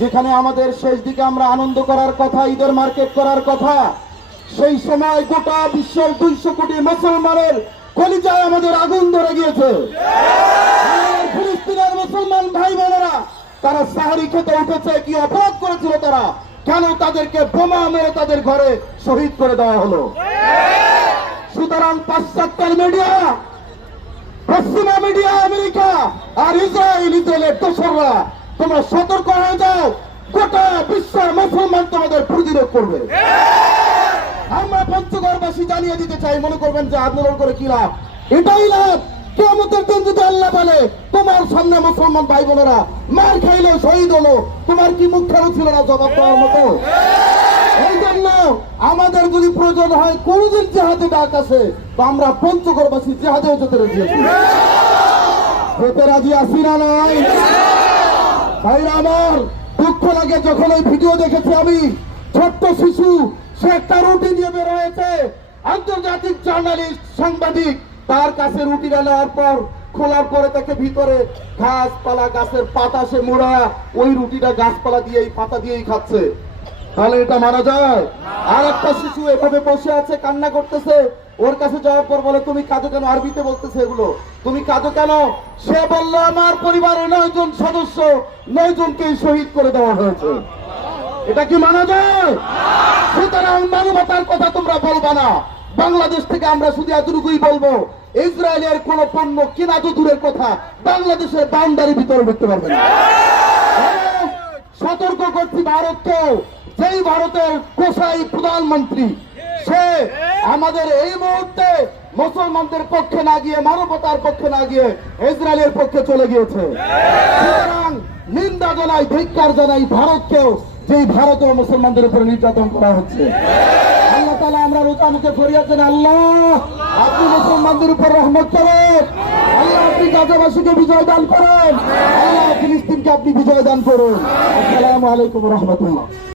যেখানে আমাদের শেষ দিকে আমরা আনন্দ করার কথা, ঈদের মার্কেট করার কথা, সেই সময় গোটা বিশ্বের 200 কোটি মুসলমানের কলিজায় আমাদের আগুন ধরে গিয়েছে। ফিলিস্তিনের মুসলমান ভাই বোনেরা তারা সাহারি খেতে উঠেছে, কি অপরাধ করেছিল তারা, কেন তাদেরকে বোমা মেরে তাদের ঘরে শহীদ করে দেওয়া হলো? সুতরাং পাশ্চাত্যের মিডিয়া, পশ্চিমা মিডিয়া, আমেরিকা আর ইসরায়েলের দোসররা, তোমরা সতর্ক হয়ে যাও, গোটা বিশ্বের মুসলমান তোমাদের প্রতিরোধ করবে। আমরা পঞ্চগড়বাসী জানিয়ে দিতে চাই, মনে করবেন যে আন্দোলন করে কি লাভ? এটাই লাভ, কিয়ামতের দিন যদি আল্লাহ বলে তোমার সামনে মুসলমান ভাই বোনেরা মার খাইলো, শহীদ হলো, তোমার কি মুখ খানো ছিল না জবাব দেওয়ার মতো? এই জন্য আমাদের যদি প্রয়োজন হয় কোনদিন জেহাদে ডাক আছে, তো আমরা পঞ্চগড়বাসী জেহাদেও যেতে রাজি আছি। যেতে রাজি আছি না নাই? ভাইরা আমার, দুঃখ লাগে যখন ওই ভিডিও দেখেছি আমি, ছোট্ট শিশু, সে একটা রুটি নিয়ে বের হয়েছে, আন্তর্জাতিক জার্নালিস্ট, সাংবাদিক, তার কাছে রুটিটা নেওয়ার পর খোলার পরে তাকে ভিতরে গাছপালা, গাছের পাতা সে মোড়া, ওই রুটিটা গাছপালা দিয়েই, পাতা দিয়েই খাচ্ছে। তাহলে এটা মানা যায়? আর একটা শিশু এভাবে বসে আছে, কান্না করতেছে, ওর কাছে যাওয়ার পর বলে তুমি কাঁদো কেন? আরবিতে বলতেছে এগুলো, তুমি কাঁদো কেন? সে বলল আমার পরিবারে 9 জন সদস্য, 9 জনকেই শহীদ করে দেওয়া হয়েছে। এটা কি মানা যায়? সুতরাং মানবতার কথা তোমরা বলবা না। বাংলাদেশ থেকে আমরা শুধু এতটুকুই বলবো, ইসরায়েলের কোন পণ্য কেনা তো দূরের কথা, বাংলাদেশের বাউন্ডারির ভিতরে ঢুকতে পারবে না। সতর্ক করছি ভারতকে, যেই ভারতের কোষাই প্রধানমন্ত্রী, সে আমাদের এই মুহূর্তে মুসলমানদের পক্ষে না গিয়ে, মানবতার পক্ষে না গিয়ে ইসরায়েলের পক্ষে চলে গিয়েছে। সুতরাং নিন্দা জানাই, ধিক্কার জানাই ভারতকেও, যেই ভারতীয় মুসলমানদের উপরে নির্যাতন করা হচ্ছে। আল্লাহ তাআলা আমরা রোজা মুখে ফরিয়াদ জানাই, আল্লাহ আপনি মুসলমানদের উপর রহমত করেন, আল্লাহ আপনি গাজাবাসীকে বিজয় দান করেন, আল্লাহ ফিলিস্তিনকে আপনি বিজয় দান করুন। আসসালামু আলাইকুম ওয়া রাহমাতুল্লাহ।